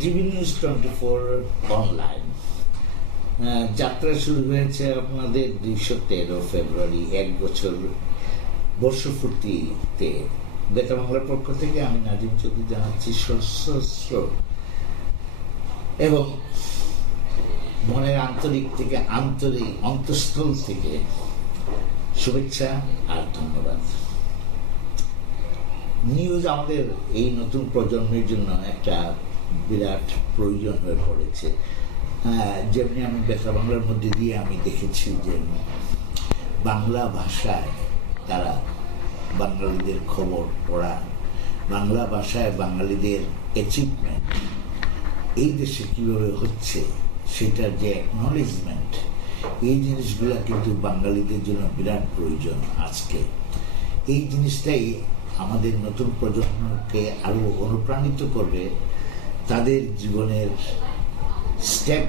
GB news 24 online যাত্রা শুরু হয়েছে আপনাদের 213 ফেব্রুয়ারি 1 বছর বর্ষপূর্তিতে। বেতা বাংলার পক্ষ থেকে আমি নাজিম চৌধুরী জানাচ্ছি সশস্ত্র এবং মনের আন্তরিক থেকে অন্তঃস্থল থেকে শুভেচ্ছা আর ধন্যবাদ। নিউজ আমাদের এই নতুন প্রজন্মের জন্য একটা বিরাট প্রয়োজন হয়ে পড়েছে। যেমনি আমি বেতা বাংলার মধ্যে দিয়ে আমি দেখেছি যে বাংলা ভাষায় তারা বাঙালিদের খবর পড়া, বাংলা ভাষায় বাঙালিদের অ্যাচিভমেন্ট এই দেশে কীভাবে হচ্ছে সেটার যে অ্যাকনলেজমেন্ট, এই জিনিসগুলো কিন্তু বাঙালিদের জন্য বিরাট প্রয়োজন। আজকে এই জিনিসটাই আমাদের নতুন প্রজন্মকে আরও অনুপ্রাণিত করবে তাদের জীবনের স্টেপ